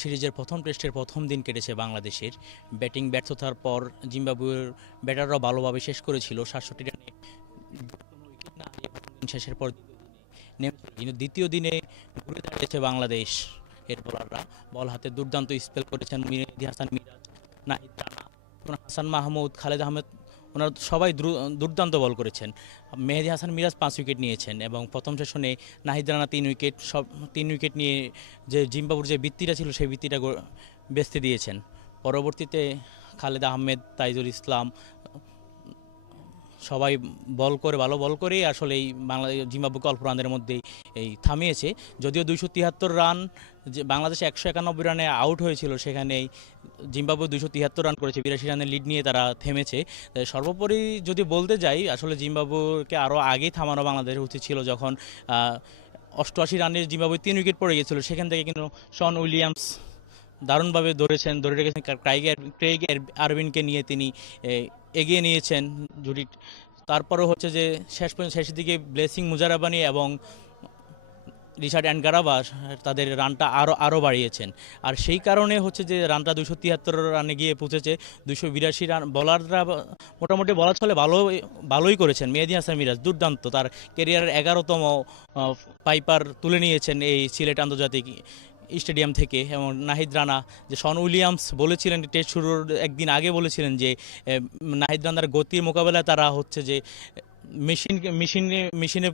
সিরিজের প্রথম টেস্টের প্রথম দিন কেটেছে বাংলাদেশের। ব্যাটিং ব্যর্থতার পর জিম্বাবুয়ের ব্যাটাররাও ভালোভাবে শেষ করেছিল ৬৭ রানে কোনো উইকেট না হারিয়ে প্রথম দিন শেষের পর নেমেছিল। কিন্তু দ্বিতীয় দিনে ঘুরে দাঁড়িয়েছে বাংলাদেশ এর বোলাররা। বল হাতে দুর্দান্ত স্পেল করেছেন মেহেদী হাসান মিরাজ, নাহিদ রানা, হাসান মাহমুদ, খালেদ আহমেদ, ওনারা সবাই দুর্দান্ত বল করেছেন। মেহেদী হাসান মিরাজ ৫ উইকেট নিয়েছেন এবং প্রথম সেশনে নাহিদ রানা ৩ উইকেট, সব ৩ উইকেট নিয়ে যে জিম্বাবুর যে বৃত্তিটা ছিল সেই বৃত্তিটা বেচতে দিয়েছেন। পরবর্তীতে খালেদ আহমেদ, তাইজুল ইসলাম সবাই ভালো বল করেই আসলে এই জিম্বাবুকে অল্প রানের মধ্যেই থামিয়েছে। যদিও ২৭৩ রান, যে বাংলাদেশ ১৯১ রানে আউট হয়েছিল, সেখানেই জিম্বাবুয়ে ২৭৩ রান করেছে, ৮২ রানের লিড নিয়ে তারা থেমেছে। সর্বোপরি যদি বলতে যাই, আসলে জিম্বাবুকে আরও আগেই থামানো বাংলাদেশের উচিত ছিল। যখন ৮৮ রানে জিম্বাবুয়ে ৩ উইকেট পড়ে গিয়েছিল, সেখান থেকে কিন্তু শন উইলিয়ামস দারুণভাবে ধরে রেখেছেন। ক্রেইগ আরভিনকে নিয়ে তিনি এগিয়ে নিয়েছেন জুটি। তারপরও হচ্ছে যে শেষের দিকে ব্লেসিং মুজারাবানি এবং রিচার্ড অ্যান্ডগারাবা তাদের রানটা আরও বাড়িয়েছেন। আর সেই কারণে হচ্ছে যে রানটা ২৭৩ রানে গিয়ে পৌঁছেছে। ২৮২ রান বলাররা মোটামুটি বলা চলে ভালোই করেছেন। মেহেদী হাসান মিরাজ দুর্দান্ত, তার ক্যারিয়ারের ১১তম পাইপার তুলে নিয়েছেন এই সিলেট আন্তর্জাতিক স্টেডিয়াম থেকে। এবং নাহিদ রানা, যে শন উইলিয়ামস বলেছিলেন টেস্ট শুরুর একদিন আগে বলেছিলেন যে নাহিদ রানার গতির মোকাবেলায় তারা হচ্ছে যে মেশিনে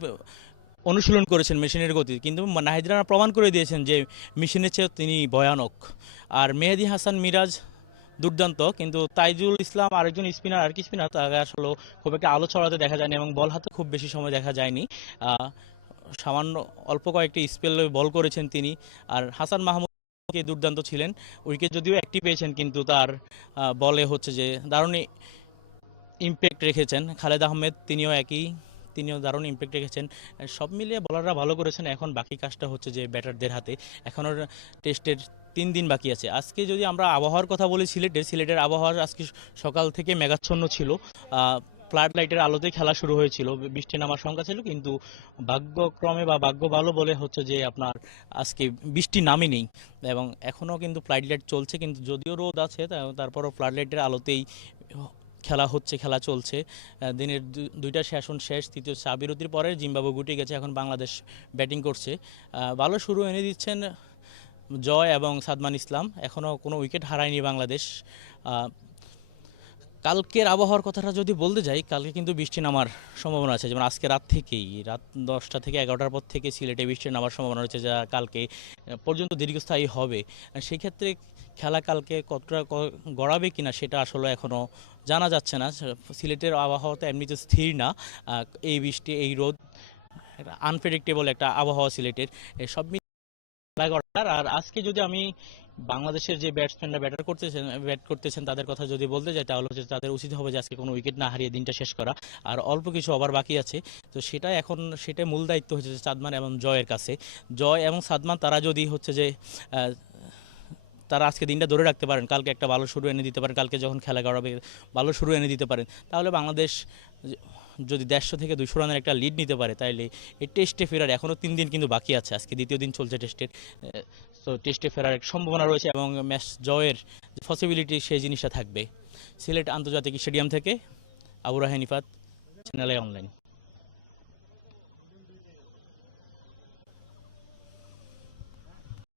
অনুশীলন করেছেন মেশিনের গতি, কিন্তু নাহিদ রানা প্রমাণ করে দিয়েছেন যে মেশিনের চেয়েও তিনি ভয়ানক। আর মেহেদী হাসান মিরাজ দুর্দান্ত, কিন্তু তাইজুল ইসলাম আরেকজন স্পিনার তাকে আসলে খুব একটা আলো ছড়াতে দেখা যায়নি এবং বল হাতে খুব বেশি সময় দেখা যায়নি। সামান্য অল্প কয়েকটি স্পেল বল করেছেন তিনি। আর হাসান মাহমুদ দুর্দান্ত ছিলেন, উইকেট যদিও একটি পেয়েছেন, কিন্তু তার বলে হচ্ছে যে দারুণ ইমপ্যাক্ট রেখেছেন। খালেদ আহমেদ তিনিও দারুণ ইমপ্যাক্ট রেখেছেন। সব মিলিয়ে বলাররা ভালো করেছেন। এখন বাকি কাজটা হচ্ছে যে ব্যাটারদের হাতে। এখনও টেস্টের ৩ দিন বাকি আছে। আজকে যদি আমরা আবহাওয়ার কথা বলি, সিলেটের আবহাওয়া আজকে সকাল থেকে মেঘাচ্ছন্ন ছিল। ফ্লাড লাইটের আলোতেই খেলা শুরু হয়েছিল, বৃষ্টি নামার শঙ্কা ছিল, কিন্তু ভাগ্যক্রমে বা ভাগ্য ভালো বলে হচ্ছে যে আপনার আজকে বৃষ্টি নামেনি এবং এখনও কিন্তু ফ্লাড লাইট চলছে। কিন্তু যদিও রোদ আছে, তারপরও ফ্লাড লাইটের আলোতেই খেলা চলছে। দিনের দুইটা সেশন শেষ, তৃতীয় চা বিরতির পরে জিম্বাবুয়ে গুটিয়ে গেছে। এখন বাংলাদেশ ব্যাটিং করছে। ভালো শুরু এনে দিচ্ছেন জয় এবং সাদমান ইসলাম। এখনও কোনো উইকেট হারায়নি বাংলাদেশ। কালকের আবহাওয়ার কথাটা যদি বলতে যাই, কালকে কিন্তু বৃষ্টি নামার সম্ভাবনা আছে। যেমন আজকে রাত 10টা থেকে 11টার পর থেকে সিলেটে বৃষ্টি নামার সম্ভাবনা রয়েছে, যা কালকে পর্যন্ত দীর্ঘস্থায়ী হবে। সেই ক্ষেত্রে খেলা কালকে কতটা গড়াবে কিনা সেটা আসলে এখনও জানা যাচ্ছে না। সিলেটের আবহাওয়া তো এমনিতে স্থির না। এই বৃষ্টি, এই রোদ, আনপ্রেডিক্টেবল একটা আবহাওয়া সিলেটের। সব আর আজকে যদি আমি বাংলাদেশের যে ব্যাটসম্যানরা ব্যাট করতেছেন তাদের কথা যদি বলতে যাই, তাহলে হচ্ছে তাদের উচিত হবে যে আজকে কোনো উইকেট না হারিয়ে দিনটা শেষ করা। আর অল্প কিছু ওভার বাকি আছে, তো সেটা মূল দায়িত্ব হচ্ছে সাদমান এবং জয়ের কাছে। জয় এবং সাদমান তারা যদি হচ্ছে যে তারা আজকে দিনটা ধরে রাখতে পারেন, কালকে একটা ভালো শুরু এনে দিতে পারেন, কালকে যখন খেলা গড়াবে ভালো শুরু এনে দিতে পারেন, তাহলে বাংলাদেশ যদি 150 থেকে 200 রানের একটা লিড নিতে পারে, তাইলে এই টেস্টে ফেরার এখনও 3 দিন কিন্তু বাকি আছে। আজকে দ্বিতীয় দিন চলছে টেস্টের। তো টেস্টে ফেরার এক সম্ভাবনা রয়েছে এবং ম্যাচ জয়ের যে পসিবিলিটি, সেই জিনিসটা থাকবে। সিলেট আন্তর্জাতিক স্টেডিয়াম থেকে আবু রাহেন ইফাত, চ্যানেল অনলাইন।